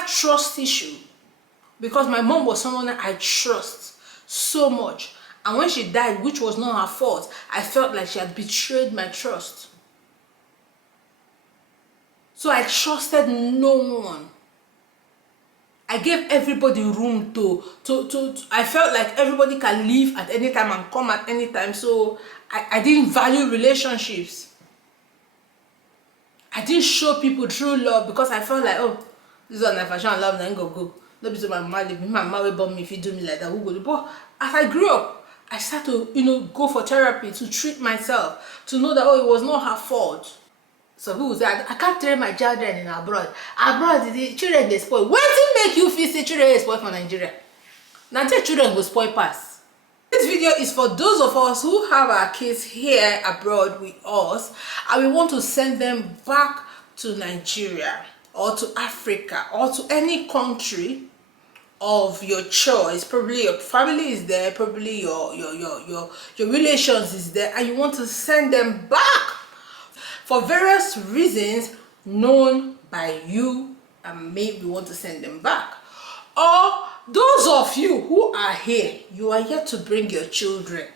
had trust issue because my mom was someone that I trust so much. And when she died, which was not her fault, I felt like she had betrayed my trust. So I trusted no one. I gave everybody room to I felt like everybody can leave at any time and come at any time. So I didn't value relationships. I didn't show people true love because I felt like, oh, this is an fashion love, then go. No be so my mama leave me, my mama will bomb me if you do me like that. Who go do? But as I grew up, I started to, go for therapy to treat myself, to know that, oh, it was not her fault. So people say, I can't train my children in abroad. Abroad, the children they spoil. When did it make you feel say children they spoil for Nigeria? Now tell children go spoil pass. This video is for those of us who have our kids here abroad with us and we want to send them back to Nigeria or to Africa or to any country of your choice. Probably your family is there, probably your relations is there, and you want to send them back for various reasons known by you and me. We want to send them back. Or those of you who are here, you are here to bring your children.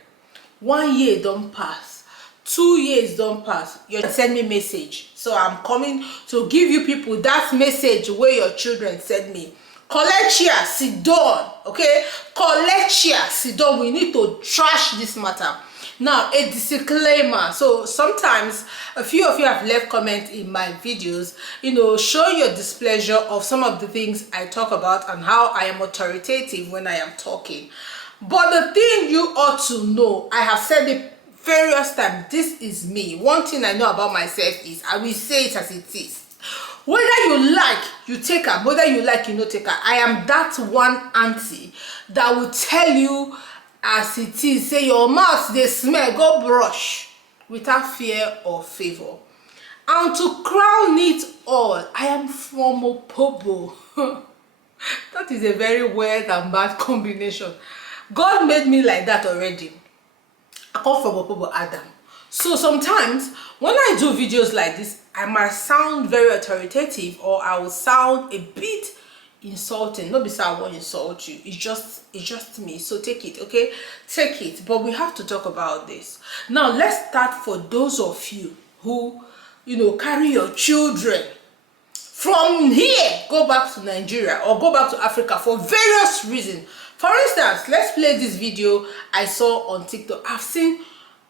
1 year don't pass, 2 years don't pass, you send me message. So I'm coming to give you people that message where your children send me. Collect here, sit down, okay? Collect here, sit down. We need to trash this matter. Now, a disclaimer. So sometimes a few of you have left comments in my videos, showing your displeasure of some of the things I talk about and how I am authoritative when I am talking. But the thing you ought to know, I have said it various times, this is me. One thing I know about myself is I will say it as it is. Whether you like, you take her. Whether you like, you no take her. I am that one auntie that will tell you as it is. Say your mouth they smell, go brush without fear or favor. And to crown it all, I am from Opobo. That is a very weird and bad combination. God made me like that already. I come from Opobo Adam. So sometimes when I do videos like this, I might sound very authoritative or I will sound a bit insulting. Not because I want to insult you. It's just me. So take it, okay? Take it. But we have to talk about this. Now let's start for those of you who, carry your children from here, go back to Nigeria or go back to Africa for various reasons. For instance, let's play this video I saw on TikTok. I've seen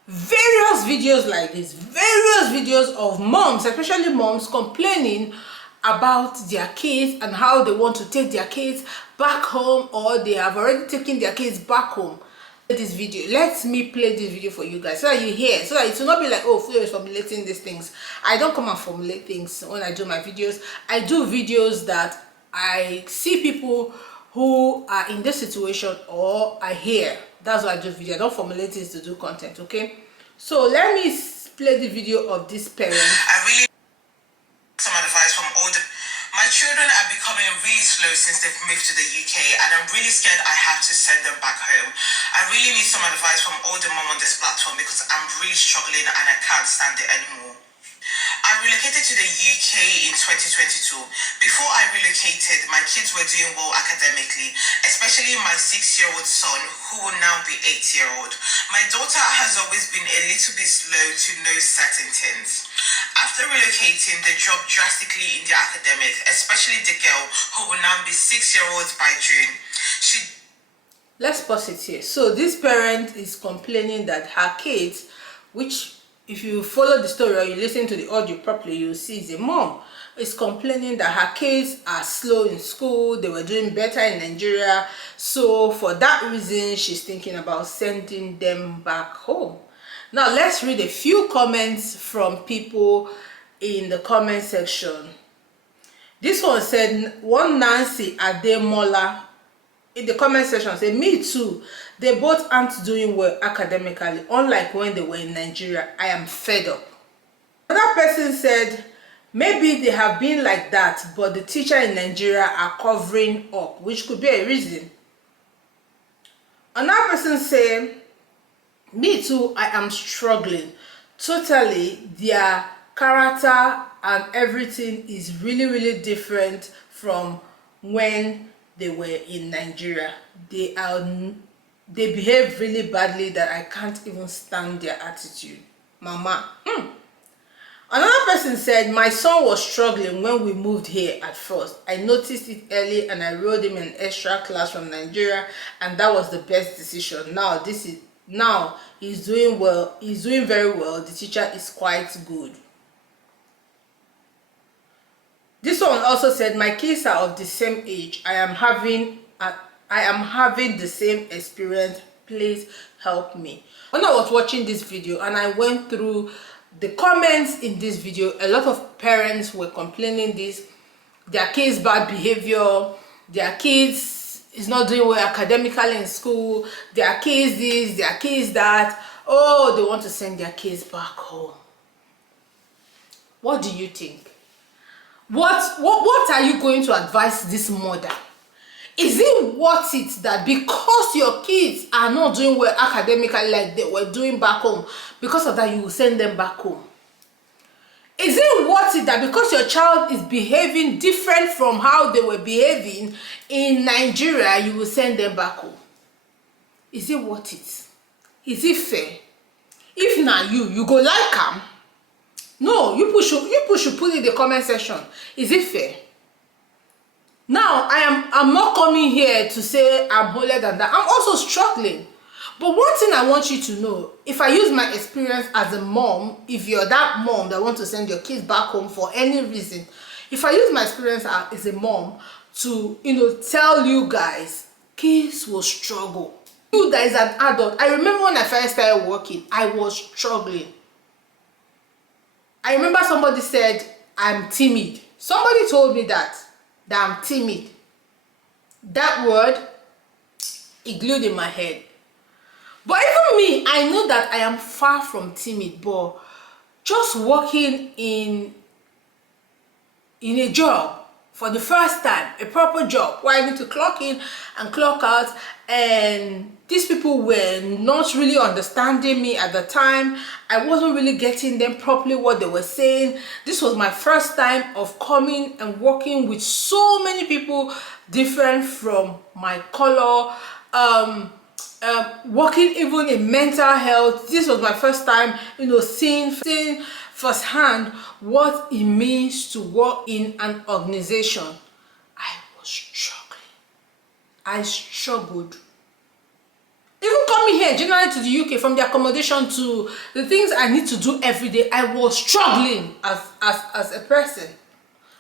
various videos like this, various videos of moms, especially moms, complaining about their kids and how they want to take their kids back home or they have already taken their kids back home. This video, let me play this video for you guys so that you hear, so that it will not be like, oh, Fuyo is formulating these things. I don't come and formulate things when I do my videos. I do videos that I see people who are in this situation or I hear. That's why I do video. I don't formulate this to do content, okay? So let me play the video of this parent. I really need some advice from older. My children are becoming really slow since they've moved to the UK, and I'm really scared I have to send them back home. I really need some advice from older mom on this platform because I'm really struggling and I can't stand it anymore. I relocated to the UK in 2022. Before I relocated, my kids were doing well academically, especially my 6-year-old son, who will now be 8-year-old. My daughter has always been a little bit slow to know certain things. After relocating, they dropped drastically in the academic, especially the girl, who will now be 6-year-old by June. Let's pause it here. So this parent is complaining that her kids, which if you follow the story or you listen to the audio properly, you'll see the mom is complaining that her kids are slow in school. They were doing better in Nigeria. So for that reason, she's thinking about sending them back home. Now let's read a few comments from people in the comment section. This one said, one Nancy Ademola in the comment section said, me too. They both aren't doing well academically, unlike when they were in Nigeria. I am fed up. Another person said, maybe they have been like that, but the teacher in Nigeria are covering up, which could be a reason. Another person said, me too, I am struggling. Totally, their character and everything is really, really different from when they were in Nigeria. They behave really badly that I can't even stand their attitude. Mama. Another person said, my son was struggling when we moved here at first. I noticed it early and I enrolled him in an extra class from Nigeria, and that was the best decision. Now he's doing well. He's doing very well. The teacher is quite good. This one also said, my kids are of the same age. I am having the same experience. Please help me. When I was watching this video and I went through the comments in this video, a lot of parents were complaining their kids bad behavior, their kids is not doing well academically in school, their kids this, their kids that. Oh, they want to send their kids back home. What do you think? What are you going to advise this mother? Is it worth it that because your kids are not doing well academically like they were doing back home, because of that you will send them back home? Is it worth it that because your child is behaving different from how they were behaving in Nigeria, you will send them back home? Is it worth it? Is it fair? If not you go like them. No, you should put in the comment section. Is it fair? Now, I'm not coming here to say I'm holier than that. I'm also struggling. But one thing I want you to know, if I use my experience as a mom, if you're that mom that wants to send your kids back home for any reason, if I use my experience as a mom to, tell you guys, kids will struggle. You that is an adult, I remember when I first started working, I was struggling. I remember somebody said, I'm timid. Somebody told me that I'm timid. That word, it glued in my head. But even me, I know that I am far from timid, but just working in a job for the first time, a proper job where I need to clock in and clock out, and these people were not really understanding me at the time. I wasn't really getting them properly what they were saying. This was my first time of coming and working with so many people different from my color, working even in mental health. This was my first time, seeing firsthand what it means to work in an organization. I was struggling. I struggled. Even coming here generally to the UK, from the accommodation to the things I need to do every day, I was struggling as a person.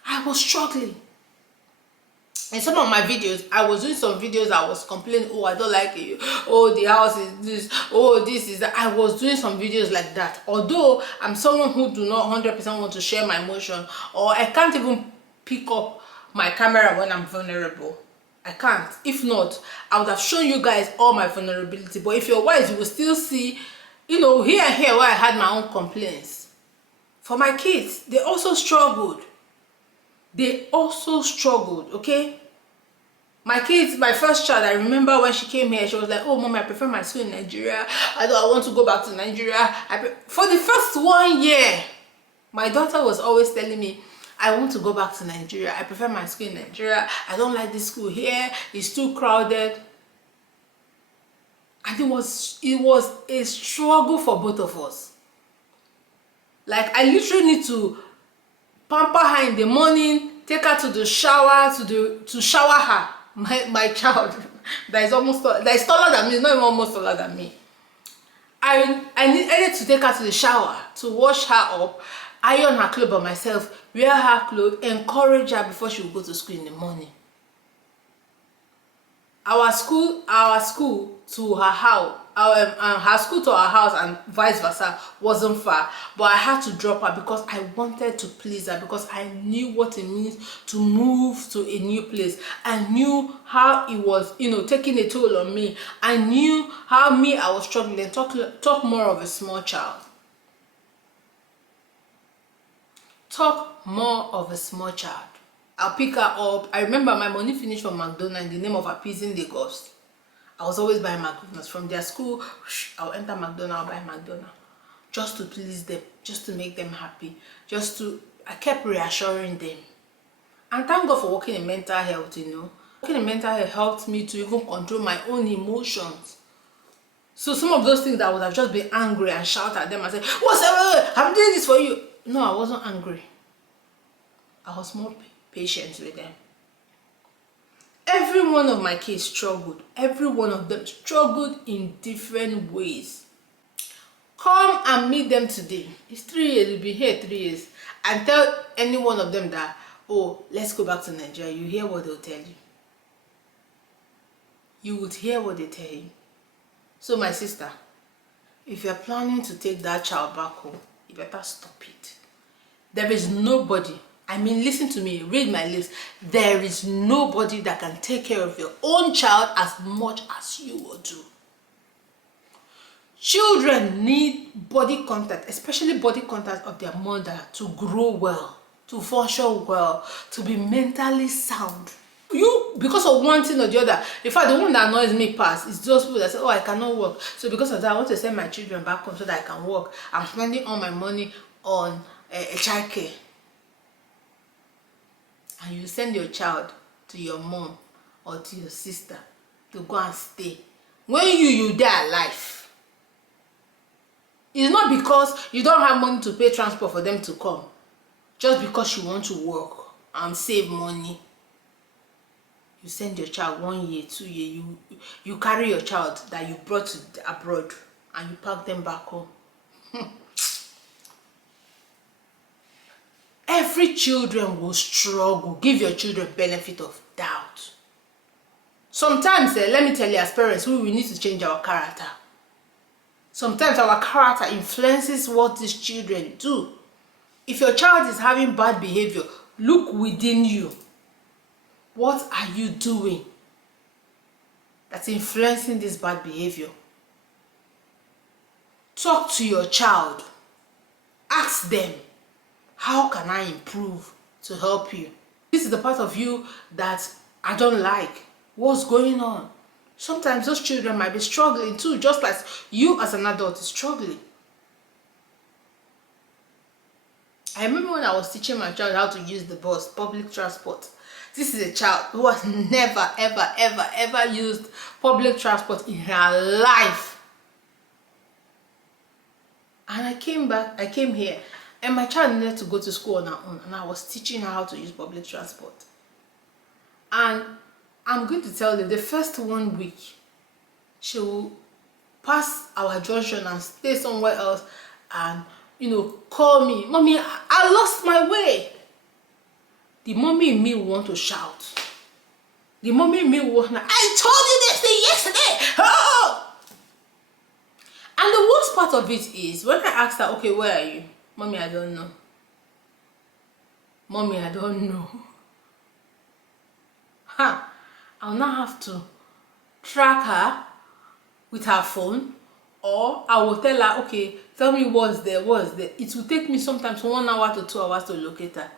I was struggling. In some of my videos, I was doing some videos, I was complaining, oh, I don't like it, oh, the house is this, oh, this is that. I was doing some videos like that. Although I'm someone who do not 100% want to share my emotion, or I can't even pick up my camera when I'm vulnerable. I can't. If not, I would have shown you guys all my vulnerability. But if you're wise, you will still see, here and here where I had my own complaints. For my kids, they also struggled. Okay? My kids, my first child, I remember when she came here, she was like, oh, Mom, I prefer my school in Nigeria. I want to go back to Nigeria. For the first 1 year, my daughter was always telling me, I want to go back to Nigeria. I prefer my school in Nigeria. I don't like this school here. It's too crowded. And it was a struggle for both of us. Like, I literally need to pamper her in the morning, take her to the shower, to shower her, my child that is taller than me, not even almost taller than me. I needed to take her to the shower, to wash her up, iron her clothes by myself, wear her clothes, encourage her before she would go to school in the morning. Our school to her house, her school to our house and vice versa wasn't far, but I had to drop her because I wanted to please her, because I knew what it means to move to a new place. I knew how it was, taking a toll on me. I knew how I was struggling. Talk more of a small child. Talk more of a small child. I'll pick her up. I remember my money finished from McDonald's in the name of appeasing the ghost. I was always buying McDonald's. From their school, I'll enter McDonald's, I'll buy McDonald's. Just to please them, just to make them happy. I kept reassuring them. And thank God for working in mental health, you know. Working in mental health helped me to even control my own emotions. So some of those things that I would have just been angry and shout at them and say, what's up? I'm doing this for you. No, I wasn't angry. I was more patient with them. Every one of my kids struggled. Every one of them struggled in different ways. Come and meet them today. It's 3 years. You've been here 3 years. And tell any one of them that, oh, let's go back to Nigeria. You hear what they'll tell you. You would hear what they tell you. So my sister, if you're planning to take that child back home, you better stop it. There is nobody, I mean, listen to me, read my lips. There is nobody that can take care of your own child as much as you will do. Children need body contact, especially body contact of their mother, to grow well, to function well, to be mentally sound. You, because of one thing or the other, in fact, the one that annoys me past is those people that say, oh, I cannot work. So because of that, I want to send my children back home so that I can work. I'm spending all my money on a child care. And you send your child to your mom or to your sister to go and stay. When you die alive. It's not because you don't have money to pay transport for them to come. Just because you want to work and save money. You send your child 1 year, 2 years, you carry your child that you brought to abroad and you pack them back home. Every children will struggle. Give your children benefit of doubt. Sometimes, let me tell you, as parents, we need to change our character. Sometimes our character influences what these children do. If your child is having bad behavior, look within you. What are you doing that's influencing this bad behavior? Talk to your child. Ask them, how can I improve to help you? This is the part of you that I don't like. What's going on? Sometimes those children might be struggling too, just like you as an adult is struggling. I remember when I was teaching my child how to use the bus, public transport. This is a child who has never, ever used public transport in her life. And I came here, and my child needed to go to school on her own, and I was teaching her how to use public transport. And I'm going to tell you, the first 1 week, she will pass our junction and stay somewhere else and, call me, Mommy, I lost my way. The mommy in me will want to shout. The mommy in me will want to, I told you this thing yesterday. Oh! And the worst part of it is, when I asked her, okay, where are you? Mommy, I don't know. Mommy, I don't know. I'll now have to track her with her phone, or I will tell her, okay, tell me what's there. It will take me sometimes 1 hour to 2 hours to locate her.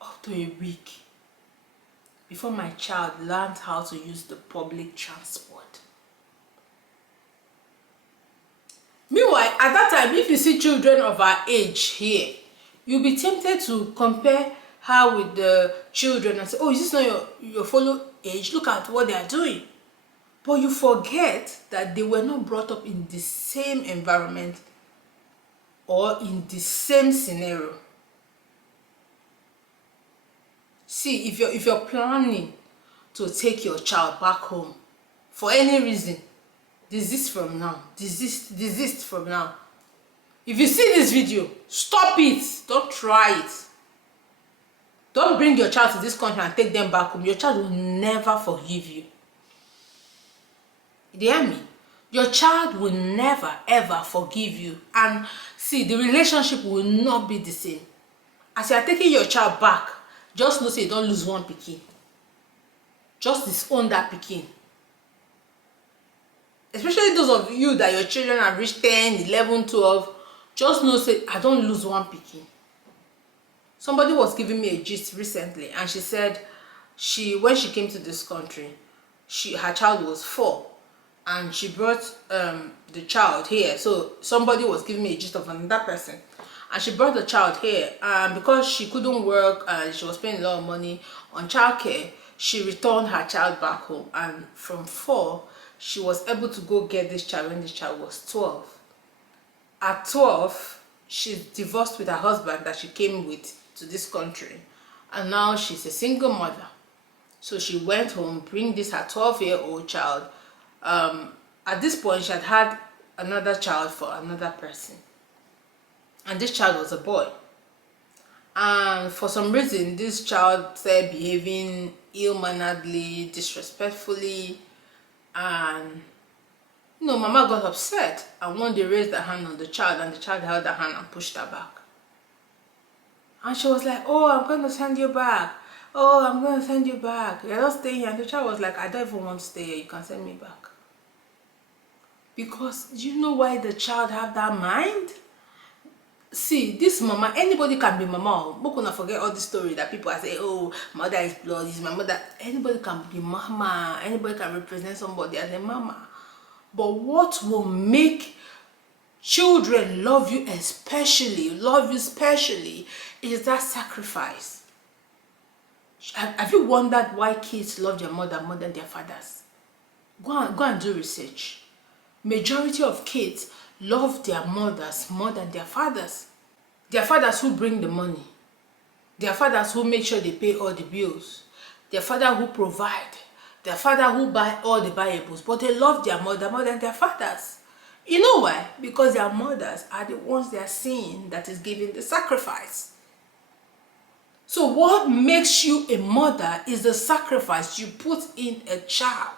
Up to a week before my child learned how to use the public transport. Meanwhile, at that time, if you see children of our age here, you'll be tempted to compare her with the children and say, oh, is this not your fellow age? Look at what they are doing. But you forget that they were not brought up in the same environment or in the same scenario. See, if you're planning to take your child back home for any reason, desist from now. Desist from now. If you see this video, stop it. Don't try it. Don't bring your child to this country and take them back home. Your child will never forgive you. You hear me? Your child will never ever forgive you. And see, the relationship will not be the same. As you are taking your child back, just know say you don't lose one pikin. Just disown that pikin. Especially those of you that your children have reached 10, 11, 12. Just know say I don't lose one pikin. Somebody was giving me a gist recently, and she said when she came to this country, her child was 4, and she brought the child here. So somebody was giving me a gist of another person, and she brought the child here, and because she couldn't work and she was paying a lot of money on childcare, she returned her child back home. And from 4, she was able to go get this child when this child was 12. At 12, she's divorced with her husband that she came with to this country, and now she's a single mother. So she went home, bring this her 12-year-old child. At this point, she had another child for another person, and this child was a boy. And for some reason, this child started behaving ill-manneredly, disrespectfully, and mama got upset, and one day raised her hand on the child, and the child held her hand and pushed her back. And she was like, "Oh, I'm going to send you back. Oh, I'm going to send you back. You're not staying here." And the child was like, "I don't even want to stay here. You can send me back." Because do you know why the child have that mind? See, this mama, anybody can be mama. We're gonna forget all the story that people are saying, "Oh, mother is blood, is my mother." Anybody can be mama. Anybody can represent somebody as a mama. But what will make children love you especially, is that sacrifice. Have you wondered why kids love their mother more than their fathers? Go and do research. Majority of kids love their mothers more than their fathers. Their fathers who bring the money. Their fathers who make sure they pay all the bills. Their father who provide. Their father who buy all the valuables. But they love their mother more than their fathers. You know why? Because their mothers are the ones they are seeing that is giving the sacrifice. So what makes you a mother is the sacrifice you put in a child.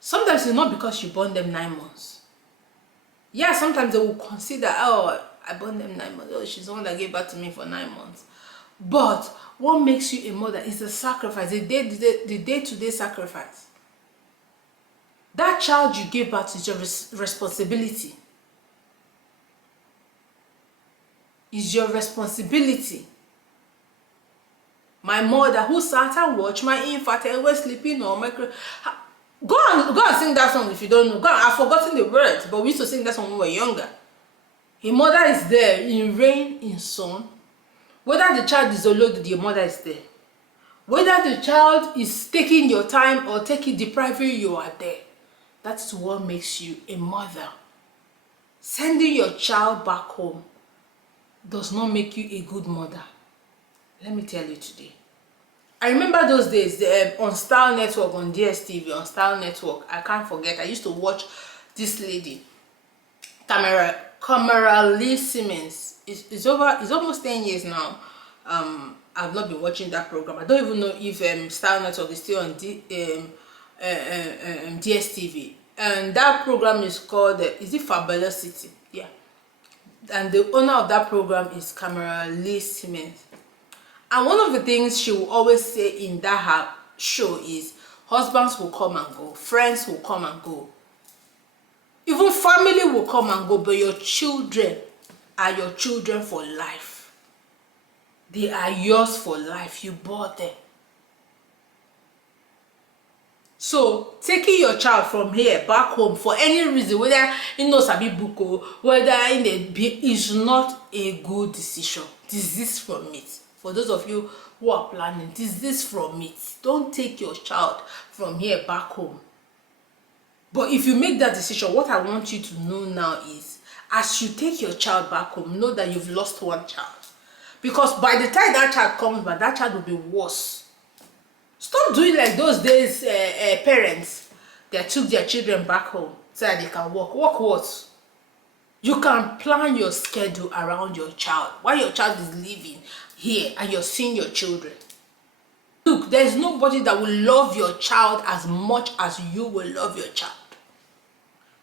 Sometimes it's not because you born them 9 months. Yeah, sometimes they will consider, "Oh, I born them 9 months. Oh, she's the one that gave birth to me for 9 months." But what makes you a mother is the sacrifice, the day-to-day sacrifice. That child you gave birth to is your responsibility. Is your responsibility. My mother who sat and watched my infant always sleeping on my... Go and sing that song if you don't know. I've forgotten the words, but we used to sing that song when we were younger. Your mother is there in rain, in sun. Whether the child is alone, your mother is there. Whether the child is taking your time or depriving you, you are there. That's what makes you a mother. Sending your child back home does not make you a good mother. Let me tell you today. I remember those days on Star Network, on DSTV, on Star Network. I can't forget. I used to watch this lady, Camera Lee Simmons. It's almost 10 years now. I've not been watching that program. I don't even know if Star Network is still on DSTV. And that program is called, is it Fabulous City? Yeah. And the owner of that program is Camera Lee Simmons. And one of the things she will always say in that her show is, husbands will come and go, friends will come and go, even family will come and go, but your children are your children for life. They are yours for life. You bought them. So taking your child from here back home for any reason, whether in no sabi buko, whether in the is not a good decision. This is from it. For those of you who are planning, this is from it. Don't take your child from here back home. But if you make that decision, what I want you to know now is, as you take your child back home, know that you've lost one child. Because by the time that child comes back, that child will be worse. Stop doing like those days parents that took their children back home so that they can work. Work what? You can plan your schedule around your child. While your child is living here and you're seeing your children. Look, there's nobody that will love your child as much as you will love your child.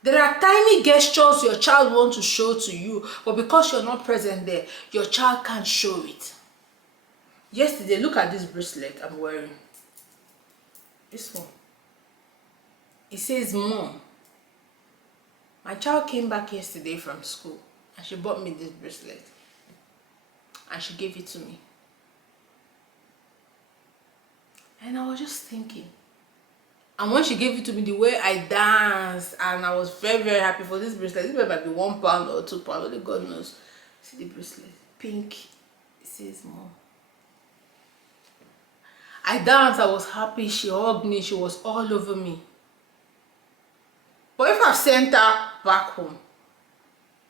There are tiny gestures your child wants to show to you, but because you're not present there, your child can't show it. Yesterday, look at this bracelet I'm wearing. This one. It says Mom. My child came back yesterday from school and she bought me this bracelet. And she gave it to me. And I was just thinking. And when she gave it to me, the way I danced, and I was very, very happy for this bracelet. This might be £1 or £2, only God knows. See the bracelet, pink. It says mom. I danced, I was happy, she hugged me, she was all over me. But if I've sent her back home,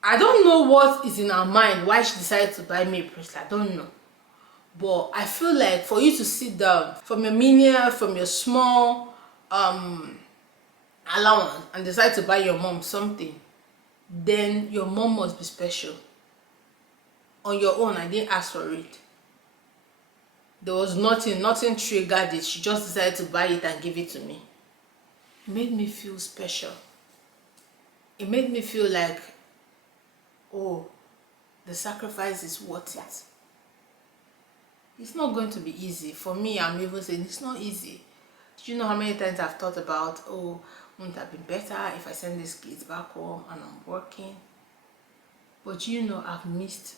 I don't know what is in her mind, why she decided to buy me a bracelet. I don't know. But I feel like for you to sit down from your menial, from your small allowance and decide to buy your mom something, then your mom must be special. On your own, I didn't ask for it. There was nothing triggered it. She just decided to buy it and give it to me. It made me feel special. It made me feel like, oh, the sacrifice is worth it. It's not going to be easy. For me, I'm even saying it's not easy. Do you know how many times I've thought about, oh, wouldn't it have been better if I send these kids back home and I'm working? But you know, I've missed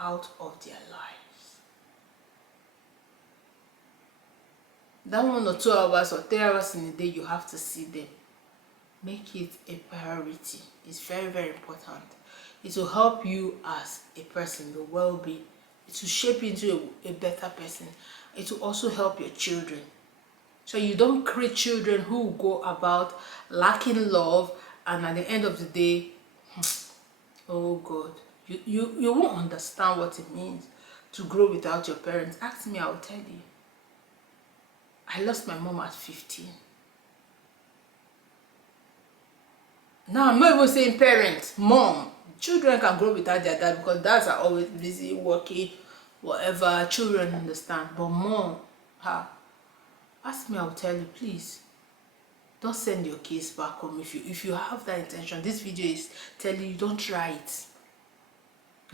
out of their lives. That 1 or 2 hours or 3 hours in a day, you have to see them. Make it a priority. It's very, very important. It will help you as a person, your well-being. It will shape you into a better person. It will also help your children. So you don't create children who go about lacking love, and at the end of the day, oh God, you won't understand what it means to grow without your parents. Ask me, I'll tell you. I lost my mom at 15. Now I'm not even saying parents, mom. Children can grow without their dad because dads are always busy working, whatever. Children understand, but mom, ask me, I'll tell you. Please don't send your kids back home if you have that intention. This video is telling you, don't try it.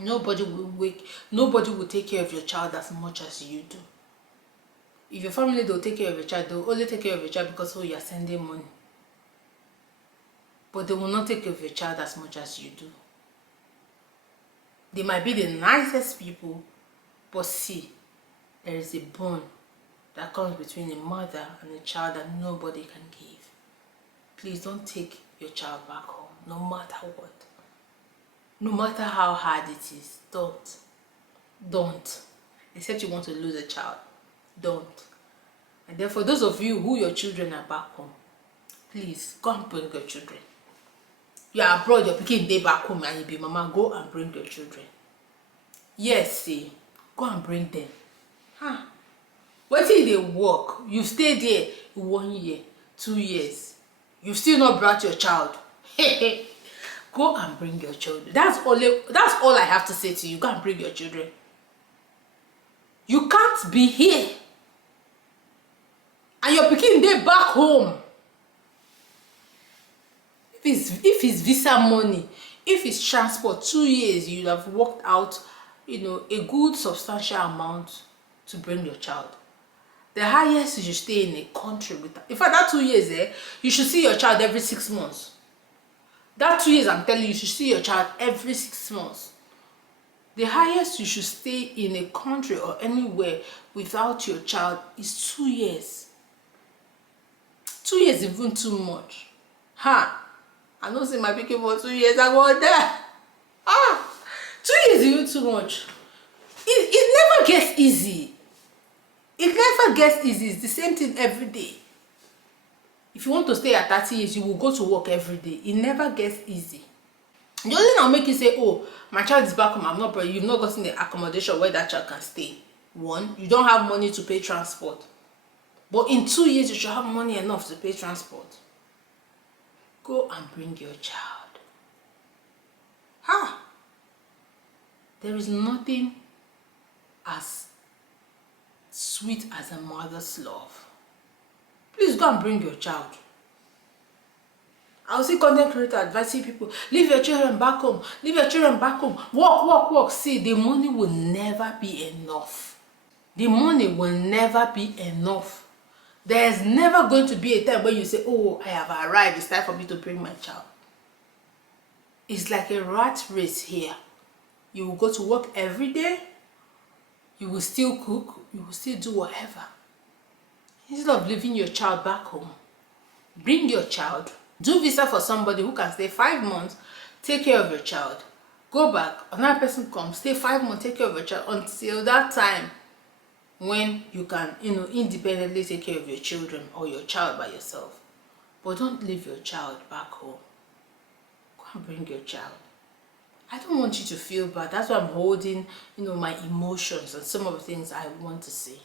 Nobody will take care of your child as much as you do. If your family don't take care of your child, they'll only take care of your child because, oh, you're sending money. But they will not take care of your child as much as you do. They might be the nicest people, but see, there is a bond that comes between a mother and a child that nobody can give. Please don't take your child back home, no matter what. No matter how hard it is, don't. Except you want to lose a child, don't. And then for those of you who your children are back home, please go and bring your children. You are abroad, your pikin dey back home and you be mama, go and bring your children. Yes, see, go and bring them. Wait till they work. You stay there 1 year, 2 years. You still not brought your child. Go and bring your children. That's all I have to say to you. Go and bring your children. You can't be here and your pikin dey back home. If it's visa money, if it's transport, 2 years, you have worked out, a good substantial amount to bring your child. The highest you should stay in a country with. In fact, that 2 years, you should see your child every 6 months. That 2 years, I'm telling you, you should see your child every 6 months. The highest you should stay in a country or anywhere without your child is 2 years. 2 years is even too much. I don't see my pikin for 2 years. I go there. 2 years is even too much. It never gets easy. It never gets easy. It's the same thing every day. If you want to stay at 30 years, you will go to work every day. It never gets easy. The only thing I'll make you say, oh, my child is back home, you've not gotten the accommodation where that child can stay. 1, you don't have money to pay transport. But in 2 years, you should have money enough to pay transport. Go and bring your child. There is nothing as sweet as a mother's love. Please go and bring your child. I'll see content creator advising people, leave your children back home, leave your children back home, work. See, the money will never be enough. The money will never be enough. There's never going to be a time when you say, oh, I have arrived, it's time for me to bring my child. It's like a rat race here. You will go to work every day, you will still cook, you will still do whatever. Instead of leaving your child back home, bring your child, do visa for somebody who can stay 5 months, take care of your child, Go back, another person come, stay 5 months, take care of your child until that time when you can, independently take care of your children or your child by yourself. But don't leave your child back home. Go and bring your child. I don't want you to feel bad. That's why I'm holding, my emotions and some of the things I want to say.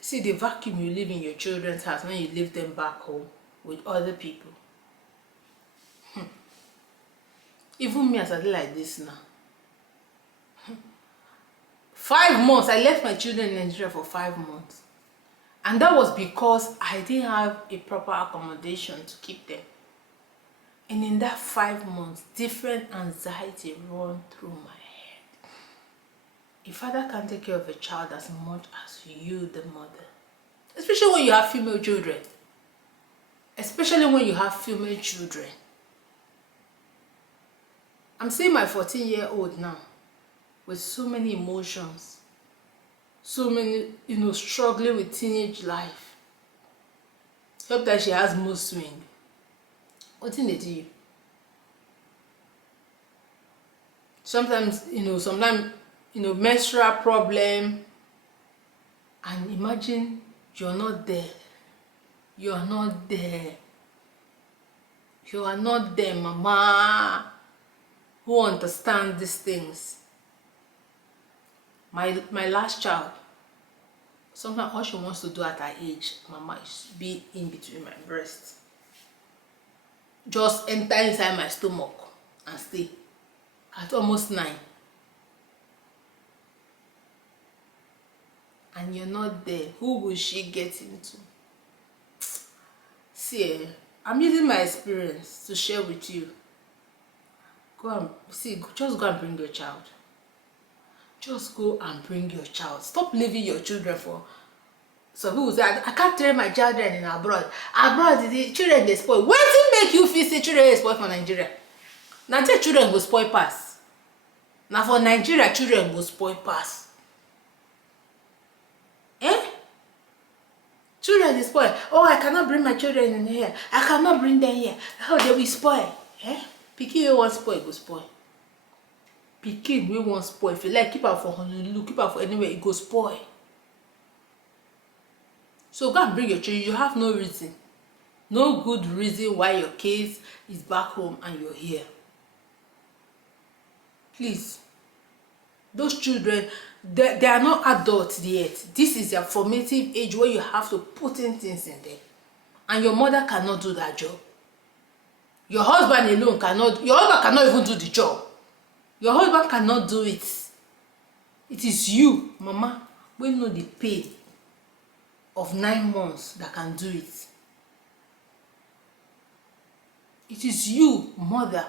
See, the vacuum you leave in your children's house when you leave them back home with other people. Even me as I did like this now. 5 months, I left my children in Nigeria for 5 months. And that was because I didn't have a proper accommodation to keep them. And in that 5 months, different anxiety run through my head. A father can't take care of a child as much as you, the mother. Especially when you have female children. Especially when you have female children. I'm seeing my 14-year-old now with so many emotions. So many, struggling with teenage life. Hope that she has mood swing. What did they do? Sometimes, menstrual problem. And imagine you're not there. You are not there. You are not there, mama. Who understands these things? My last child, sometimes all she wants to do at her age, mama, is be in between my breasts. Just enter inside my stomach and stay. At almost 9. And you're not there. Who will she get into? See, I'm using my experience to share with you. Just go and bring your child. Just go and bring your child. Stop leaving your children for. So people say, I can't train my children in abroad. Abroad, the children they spoil. When did it make you feel say children they spoil for Nigeria? Now tell children go spoil pass. Now for Nigeria, children go spoil pass. Children they spoil. Oh, I cannot bring my children in here. I cannot bring them here. Oh, they will spoil. Pikin wey wan spoil go spoil. Pikin wey wan spoil, if you like, keep am for Honolulu, keep am for anywhere, it go spoil. So go and bring your children. You have no reason, no good reason why your kids is back home and you're here. Please, those children, they are not adults yet. This is their formative age where you have to put in things in them, and your mother cannot do that job. Your husband alone cannot. Your husband cannot even do the job. Your husband cannot do it. It is you, mama, we know the pain of 9 months that can do it. It is you, mother.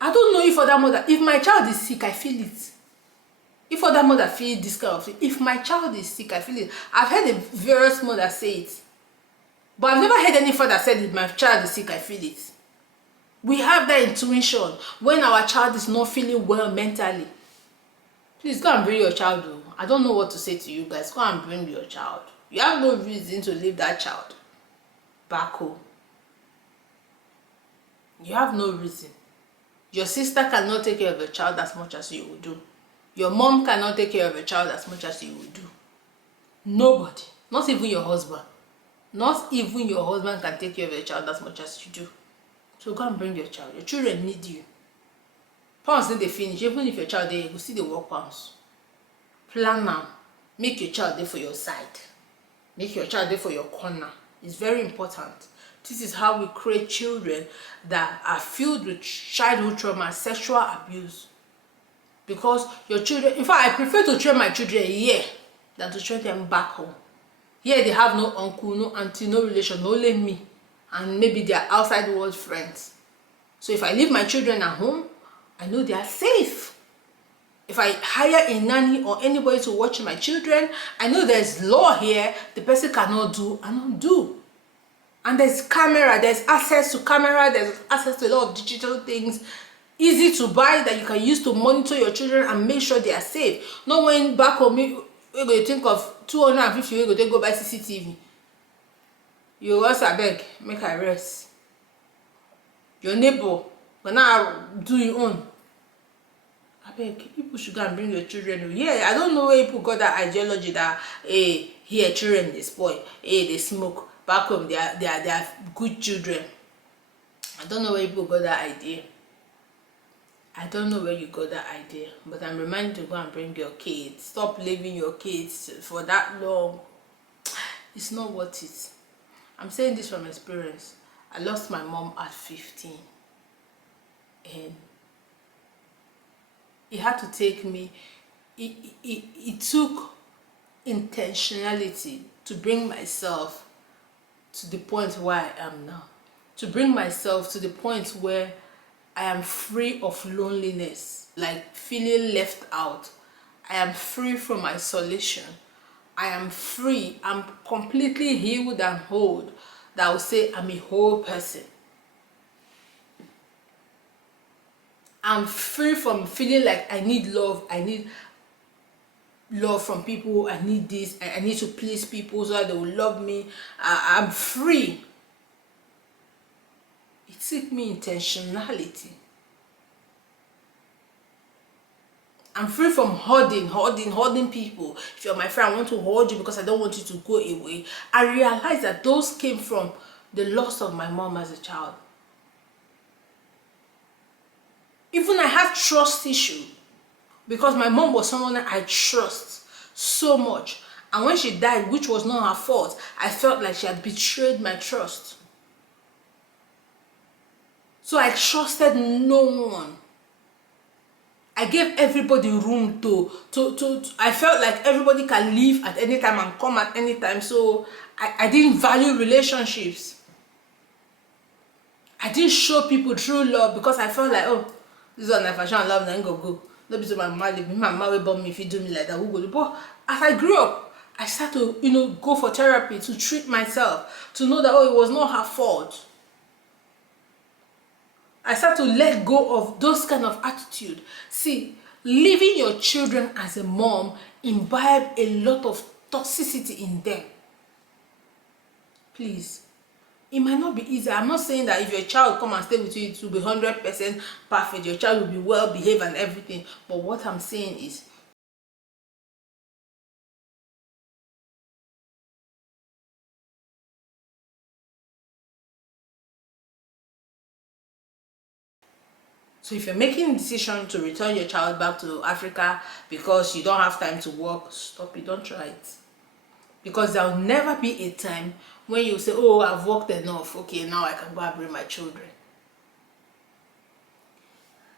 I don't know if other mother, if my child is sick, I feel it. If other mother feel this kind of thing, if my child is sick, I feel it. I've heard a various mother say it. But I've never heard any father say if my child is sick, I feel it. We have that intuition when our child is not feeling well mentally. Please go and bring your child. I don't know what to say to you guys. Go and bring your child. You have no reason to leave that child back home. You have no reason. Your sister cannot take care of your child as much as you would do. Your mom cannot take care of your child as much as you would do. Nobody. Not even your husband. Not even your husband can take care of your child as much as you do. So go and bring your child. Your children need you. Pounds need they finish. Even if your child there, you will see the work pounds. Plan now. Make your child there for your side. Make your child there for your corner. It's very important. This is how we create children that are filled with childhood trauma, sexual abuse. Because your children, in fact, I prefer to train my children here than to train them back home. Here they have no uncle, no auntie, no relation, only me. And maybe their outside world friends. So if I leave my children at home, I know they are safe. If I hire a nanny or anybody to watch my children, I know there's law here the person cannot do and undo. And there's camera, there's access to camera, there's access to a lot of digital things, easy to buy that you can use to monitor your children and make sure they are safe. Not when back home, we're going to think of 250, we're going to go buy CCTV. You also beg, make I rest. Your neighbor, but now do your own. I beg, people should go and bring your children. Yeah, I don't know where people got that ideology that hey, here children they spoil, hey they smoke. Back home they are good children. I don't know where people got that idea. I don't know where you got that idea, but I'm reminded to go and bring your kids. Stop leaving your kids for that long. It's not worth it. I'm saying this from experience. I lost my mom at 15, and it had to take me, it took intentionality to bring myself to the point where I am now, to bring myself to the point where I am free of loneliness, like feeling left out. I am free from isolation. I am free. I'm completely healed and whole. That will say I'm a whole person. I'm free from feeling like I need love. I need love from people. I need this. I need to please people so that they will love me. I'm free. It took me intentionality. I'm free from holding people. If you're my friend, I want to hold you because I don't want you to go away. I realized that those came from the loss of my mom as a child. Even I have trust issue because my mom was someone that I trust so much. And when she died, which was not her fault, I felt like she had betrayed my trust. So I trusted no one. I gave everybody room to I felt like everybody can leave at any time and come at any time. So I didn't value relationships. I didn't show people true love because I felt like, oh, this one if I show love, then go. No be so my mama leave me. My mama will bomb me if you do me like that. Who go do? But as I grew up, I started to, go for therapy to treat myself, to know that, oh, it was not her fault. I start to let go of those kind of attitude. See, leaving your children as a mom imbibe a lot of toxicity in them. Please. It might not be easy. I'm not saying that if your child come and stay with you, it will be 100% perfect. Your child will be well behaved and everything. But what I'm saying is, so if you're making a decision to return your child back to Africa because you don't have time to work, stop it. Don't try it. Because there will never be a time when you say, oh, I've worked enough. Okay, now I can go and bring my children.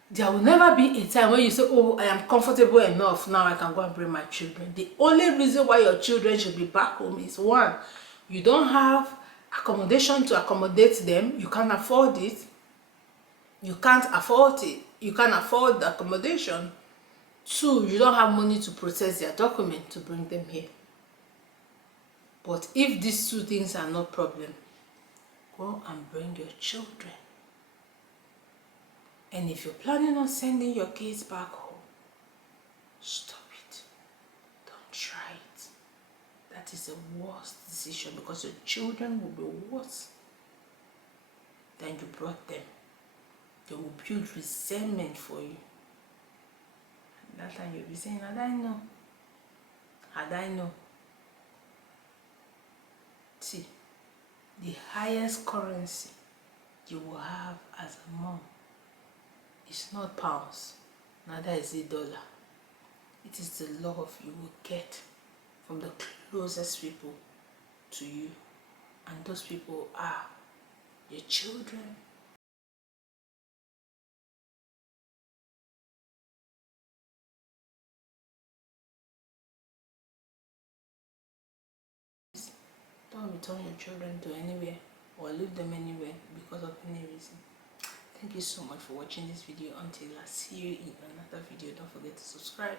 There will never be a time when you say, oh, I am comfortable enough. Now I can go and bring my children. The only reason why your children should be back home is one, you don't have accommodation to accommodate them. You can't afford it. You can't afford it. You can't afford the accommodation. Two, you don't have money to process their document to bring them here. But if these two things are not problem, go and bring your children. And if you're planning on sending your kids back home, stop it. Don't try it. That is the worst decision because your children will be worse than you brought them. They will build resentment for you. And that time you'll be saying, had I known? Had I known? See, the highest currency you will have as a mom is not pounds, neither is it dollar. It is the love you will get from the closest people to you, and those people are your children. Don't return your children to anywhere or leave them anywhere because of any reason. Thank you so much for watching this video. Until I see you in another video, don't forget to subscribe,